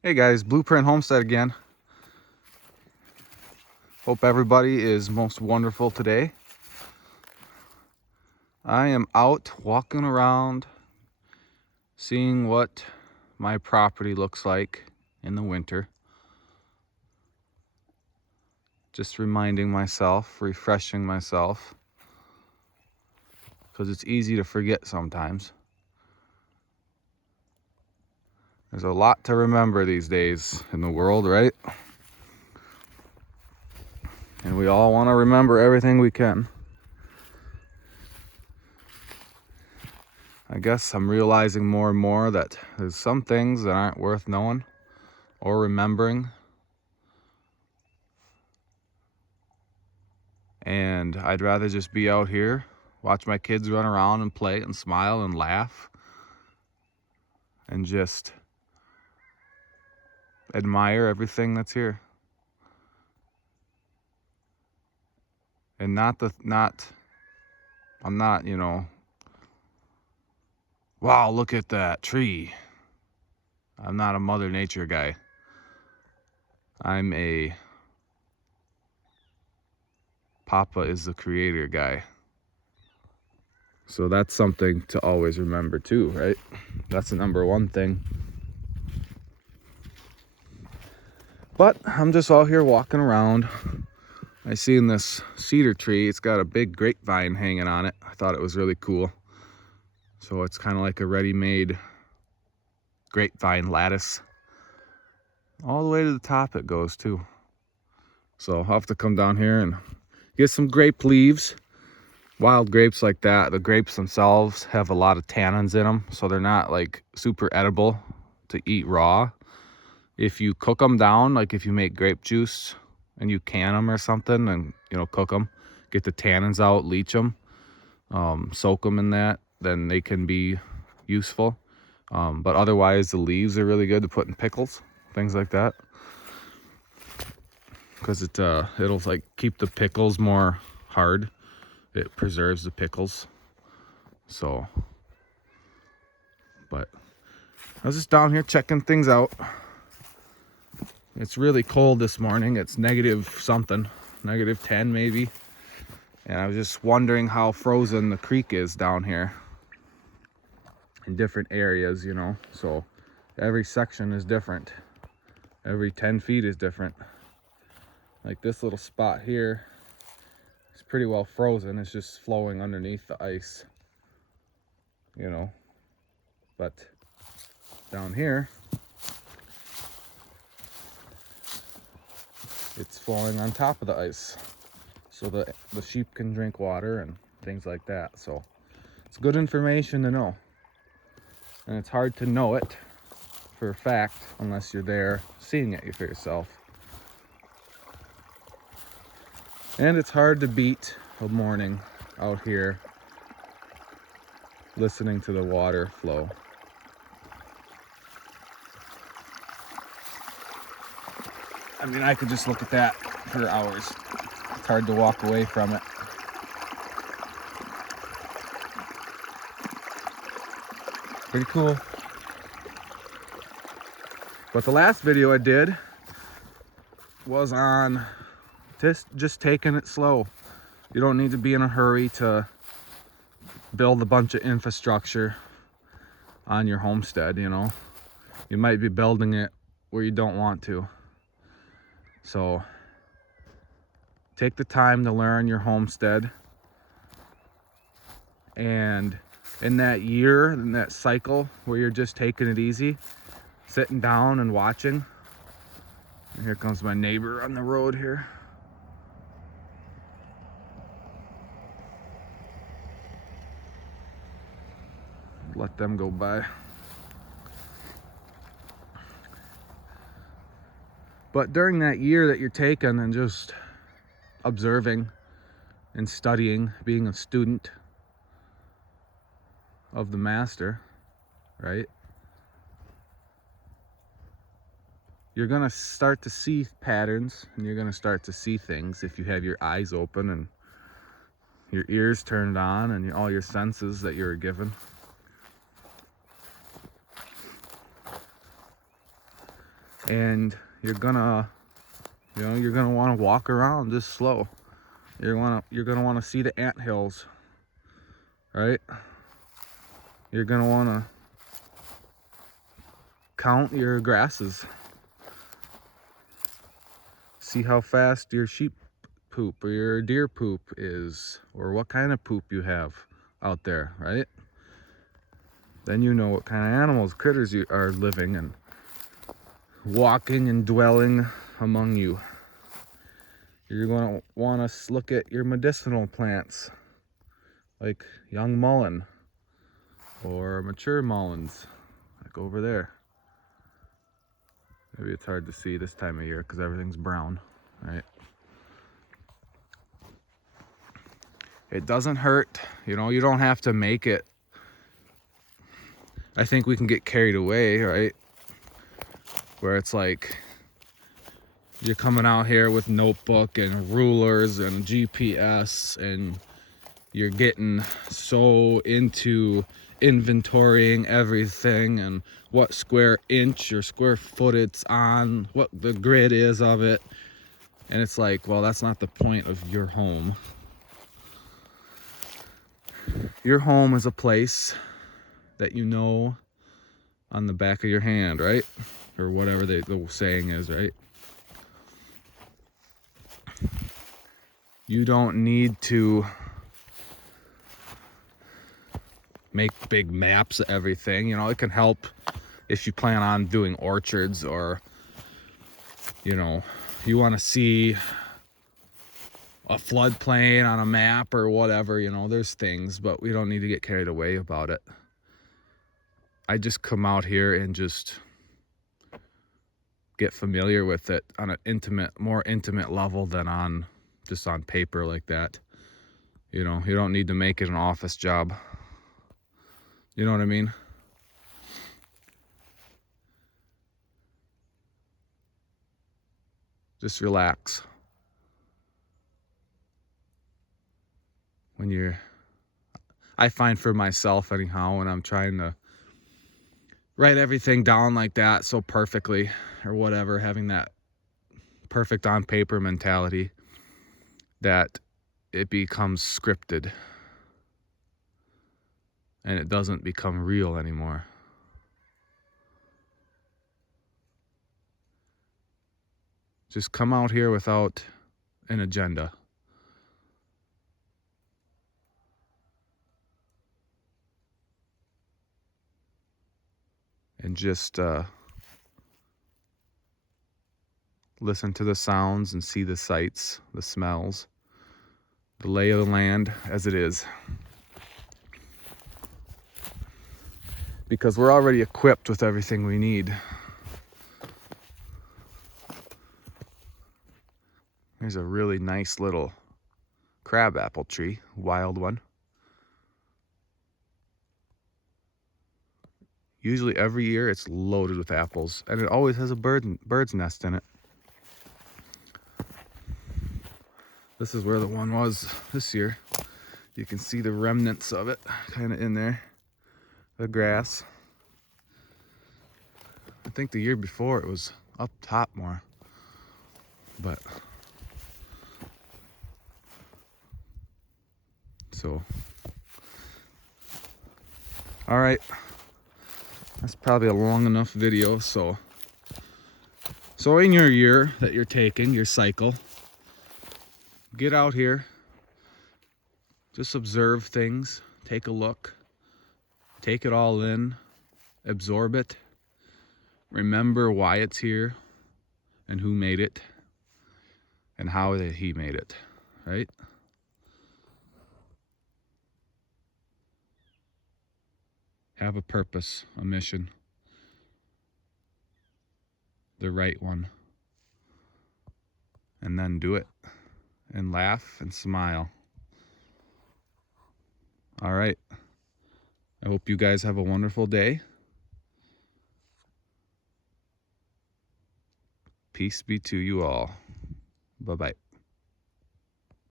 Hey guys, Blueprint Homestead again. Hope everybody is most wonderful today. I am out walking around, seeing what my property looks like in the winter. Just reminding myself, refreshing myself, because it's easy to forget sometimes. There's a lot to remember these days in the world, right? And we all want to remember everything we can. I guess I'm realizing more and more that there's some things that aren't worth knowing or remembering. And I'd rather just be out here, watch my kids run around and play and smile and laugh and just admire everything that's here. And I'm not, wow, look at that tree. I'm not a Mother Nature guy. I'm a Papa is the creator guy. So that's something to always remember too, right? That's the number one thing. But I'm just out here walking around. I seen this cedar tree. It's got a big grapevine hanging on it. I thought it was really cool. So it's kind of like a ready-made grapevine lattice. All the way to the top it goes too. So I'll have to come down here and get some grape leaves. Wild grapes like that, the grapes themselves have a lot of tannins in them, so they're not like super edible to eat raw. If you cook them down, like if you make grape juice and you can them or something and cook them, get the tannins out, leach them, soak them in that, then they can be useful. But otherwise the leaves are really good to put in pickles, things like that, because it'll like keep the pickles more hard. It preserves the pickles. So, but I was just down here checking things out. It's really cold this morning. It's negative something, negative 10 maybe. And I was just wondering how frozen the creek is down here in different areas, So every section is different. Every 10 feet is different. Like this little spot here, it's pretty well frozen. It's just flowing underneath the ice, But down here, it's flowing on top of the ice. So the sheep can drink water and things like that. So it's good information to know. And it's hard to know it for a fact unless you're there seeing it for yourself. And it's hard to beat a morning out here listening to the water flow. I mean, I could just look at that for hours. It's hard to walk away from it. Pretty cool. But the last video I did was on just taking it slow. You don't need to be in a hurry to build a bunch of infrastructure on your homestead, You might be building it where you don't want to. So take the time to learn your homestead. And in that year, in that cycle where you're just taking it easy, sitting down and watching. And here comes my neighbor on the road here. Let them go by. But during that year that you're taking and just observing and studying, being a student of the master, right? You're gonna start to see patterns and you're gonna start to see things if you have your eyes open and your ears turned on and all your senses that you're given. And you're gonna want to walk around just slow. You're gonna want to see the ant hills, right? You're gonna want to count your grasses. See how fast your sheep poop or your deer poop is, or what kind of poop you have out there, right? Then you know what kind of animals, critters you are living and walking and dwelling among you. You're going to want to look at your medicinal plants, like young mullein or mature mulleins, like over there. Maybe it's hard to see this time of year because everything's brown, right? It doesn't hurt, you know, you don't have to make it. I think we can get carried away, right? Where it's like you're coming out here with notebook and rulers and GPS, and you're getting so into inventorying everything and what square inch or square foot it's on, what the grid is of it. And it's like, well, that's not the point of your home. Your home is a place that you know on the back of your hand, right? Or whatever the saying is, right? You don't need to make big maps of everything. You know, it can help if you plan on doing orchards, or, you know, you want to see a floodplain on a map or whatever, you know, there's things, but we don't need to get carried away about it. I just come out here and just get familiar with it on an more intimate level than on just on paper like that. You know, you don't need to make it an office job. You know what I mean? Just relax. I find for myself anyhow, when I'm trying to write everything down like that so perfectly or whatever, having that perfect on paper mentality, that it becomes scripted and it doesn't become real anymore. Just come out here without an agenda. And just listen to the sounds and see the sights, the smells, the lay of the land as it is. Because we're already equipped with everything we need. There's a really nice little crabapple tree, wild one. Usually every year it's loaded with apples, and it always has a bird's nest in it. This is where the one was this year. You can see the remnants of it kind of in there, the grass. I think the year before it was up top more, but so, all right, that's probably a long enough video. So in your year that you're taking, your cycle, get out here, just observe things, take a look, take it all in, absorb it, remember why it's here and who made it and how that he made it, right? Have a purpose, a mission, the right one, and then do it and laugh and smile. All right. I hope you guys have a wonderful day. Peace be to you all. Bye-bye.